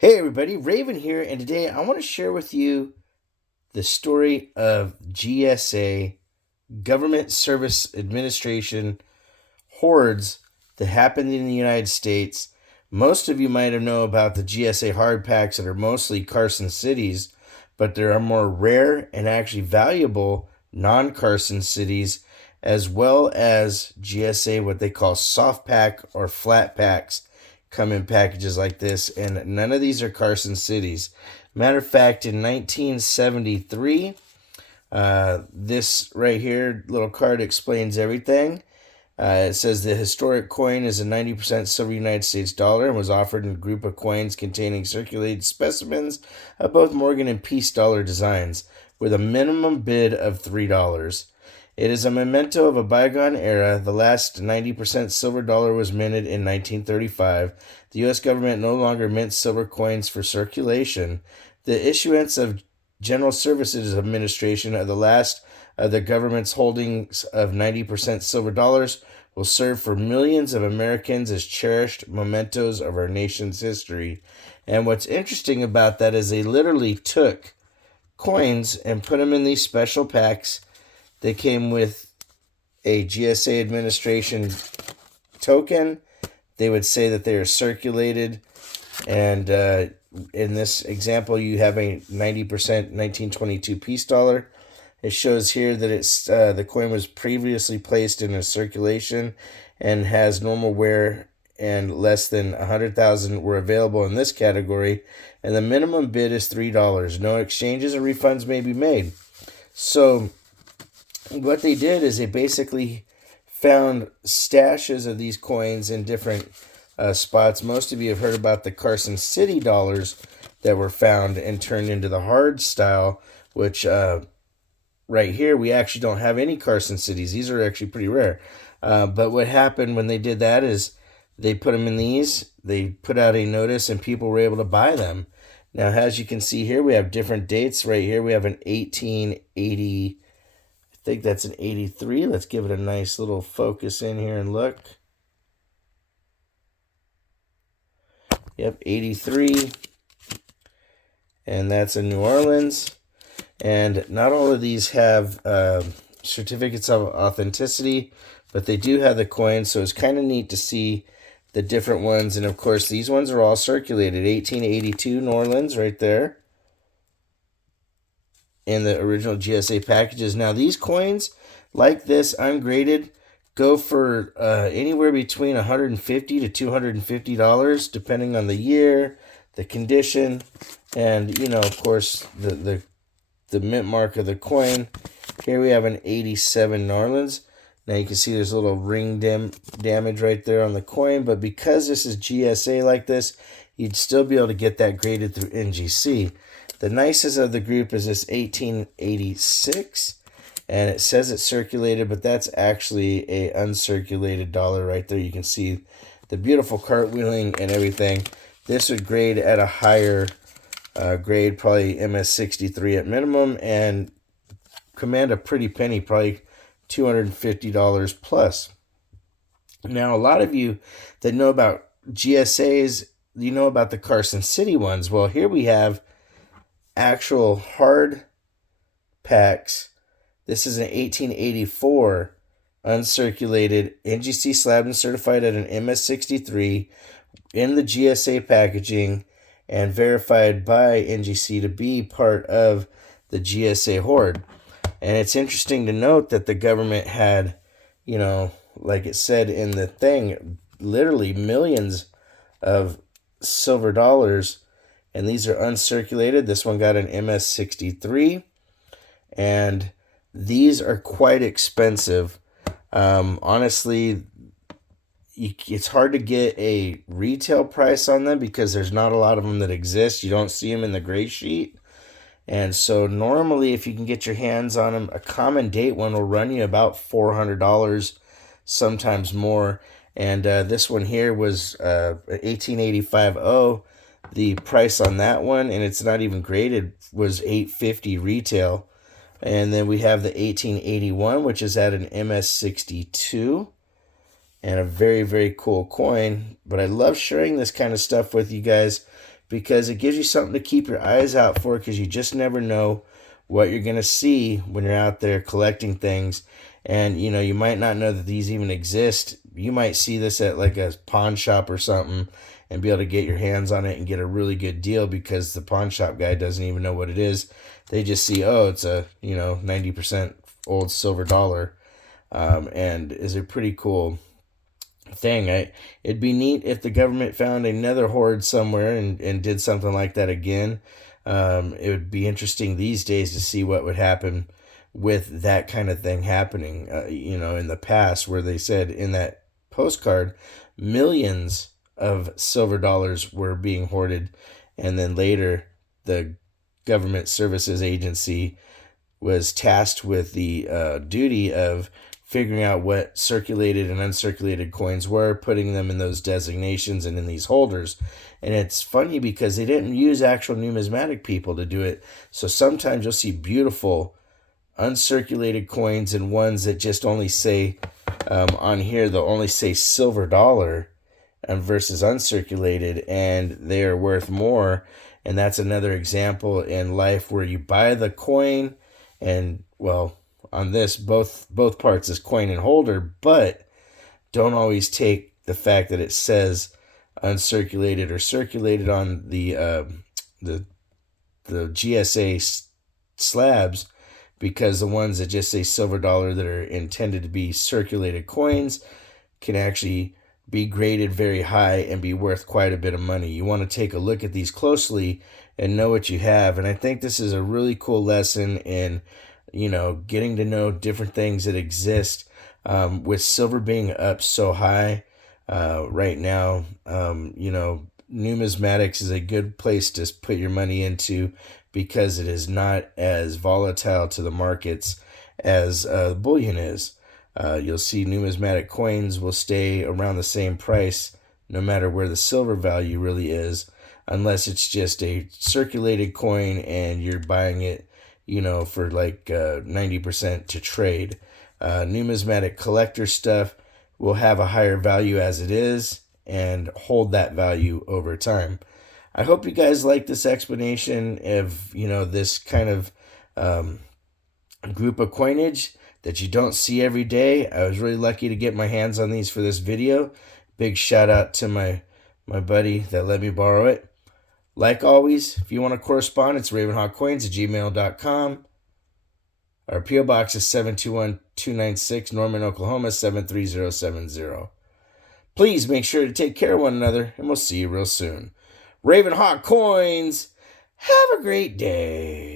Hey everybody, Raven here, and today I want to share with you the story of GSA, Government Service Administration hordes that happened in the United States. Most of you might have known about the GSA hard packs that are mostly Carson cities, but there are more rare and actually valuable non-Carson cities, as well as GSA, what they call soft pack or flat packs, come in packages like this, and none of these are Carson cities. Matter of fact, in 1973, this right here little card explains everything. It says the historic coin is a 90% silver United States dollar and was offered in a group of coins containing circulated specimens of both Morgan and Peace dollar designs, with a minimum bid of $3. It is a memento of a bygone era. The last 90% silver dollar was minted in 1935. The U.S. government no longer mints silver coins for circulation. The issuance of General Services Administration of the last of the government's holdings of 90% silver dollars will serve for millions of Americans as cherished mementos of our nation's history. And what's interesting about that is they literally took coins and put them in these special packs. They came with a GSA administration token. They would say that they are circulated. And in this example, you have a 90% 1922 peace dollar. It shows here that it's the coin was previously placed in a circulation and has normal wear, and less than 100,000 were available in this category, and the minimum bid is $3. No exchanges or refunds may be made. So what they did is they basically found stashes of these coins in different spots. Most of you have heard about the Carson City dollars that were found and turned into the hard style, which right here, we actually don't have any Carson cities. These are actually pretty rare. But what happened when they did that is they put them in these. They put out a notice and people were able to buy them. Now, as you can see here, we have different dates. Right here, we have an 1880. I think that's an 83. Let's give it a nice little focus in here and look. Yep, 83. And that's in New Orleans. And not all of these have certificates of authenticity, but they do have the coins, so it's kind of neat to see the different ones. And of course, these ones are all circulated. 1882 New Orleans right there in the original GSA packages. Now, these coins, like this, ungraded, go for anywhere between $150 to $250, depending on the year, the condition, and, of course, the mint mark of the coin. Here we have an 87 New Orleans. Now you can see there's a little ring damage right there on the coin, but because this is GSA like this, you'd still be able to get that graded through NGC. The nicest of the group is this 1886, and it says it's circulated, but that's actually a uncirculated dollar right there. You can see the beautiful cartwheeling and everything. This would grade at a higher grade, probably MS63 at minimum, and command a pretty penny, probably $250 plus. Now, a lot of you that know about GSAs, you know about the Carson City ones. Well, here we have actual hard packs. This is an 1884 uncirculated, NGC slab and certified at an MS63 in the GSA packaging, and verified by NGC to be part of the GSA Hoard. And it's interesting to note that the government had, like it said in the thing, literally millions of silver dollars, and these are uncirculated. This one got an MS63, and these are quite expensive. Honestly, it's hard to get a retail price on them because there's not a lot of them that exist. You don't see them in the gray sheet. And so normally, if you can get your hands on them, a common date one will run you about $400, sometimes more. And this one here was 1885. The price on that one, and it's not even graded, was $850 retail. And then we have the 1881, which is at an MS62. And a very, very cool coin. But I love sharing this kind of stuff with you guys because it gives you something to keep your eyes out for, because you just never know what you're going to see when you're out there collecting things. And you might not know that these even exist. You might see this at like a pawn shop or something and be able to get your hands on it and get a really good deal, because the pawn shop guy doesn't even know what it is. They just see, oh, it's a 90% old silver dollar, and is a pretty cool thing. It'd be neat if the government found another hoard somewhere and did something like that again. It would be interesting these days to see what would happen with that kind of thing happening. In the past, where they said in that postcard, millions of silver dollars were being hoarded, and then later the government services agency was tasked with the duty of figuring out what circulated and uncirculated coins were, putting them in those designations and in these holders. And it's funny because they didn't use actual numismatic people to do it. So sometimes you'll see beautiful uncirculated coins and ones that just only say, on here, they'll only say silver dollar versus uncirculated, and they are worth more. And that's another example in life where you buy the coin, and well, on this, both parts is coin and holder, but don't always take the fact that it says uncirculated or circulated on the GSA slabs, because the ones that just say silver dollar that are intended to be circulated coins can actually be graded very high and be worth quite a bit of money. You want to take a look at these closely and know what you have. And I think this is a really cool lesson in getting to know different things that exist. With silver being up so high right now, numismatics is a good place to put your money into, because it is not as volatile to the markets as bullion is. You'll see numismatic coins will stay around the same price no matter where the silver value really is, unless it's just a circulated coin and you're buying it for like 90% to trade. Numismatic collector stuff will have a higher value as it is and hold that value over time. I hope you guys like this explanation of this kind of group of coinage that you don't see every day. I was really lucky to get my hands on these for this video. Big shout out to my buddy that let me borrow it. Like always, if you want to correspond, it's ravenhawkcoins@gmail.com. Our P.O. Box is 721296, Norman, Oklahoma 73070. Please make sure to take care of one another, and we'll see you real soon. Ravenhawk Coins, have a great day.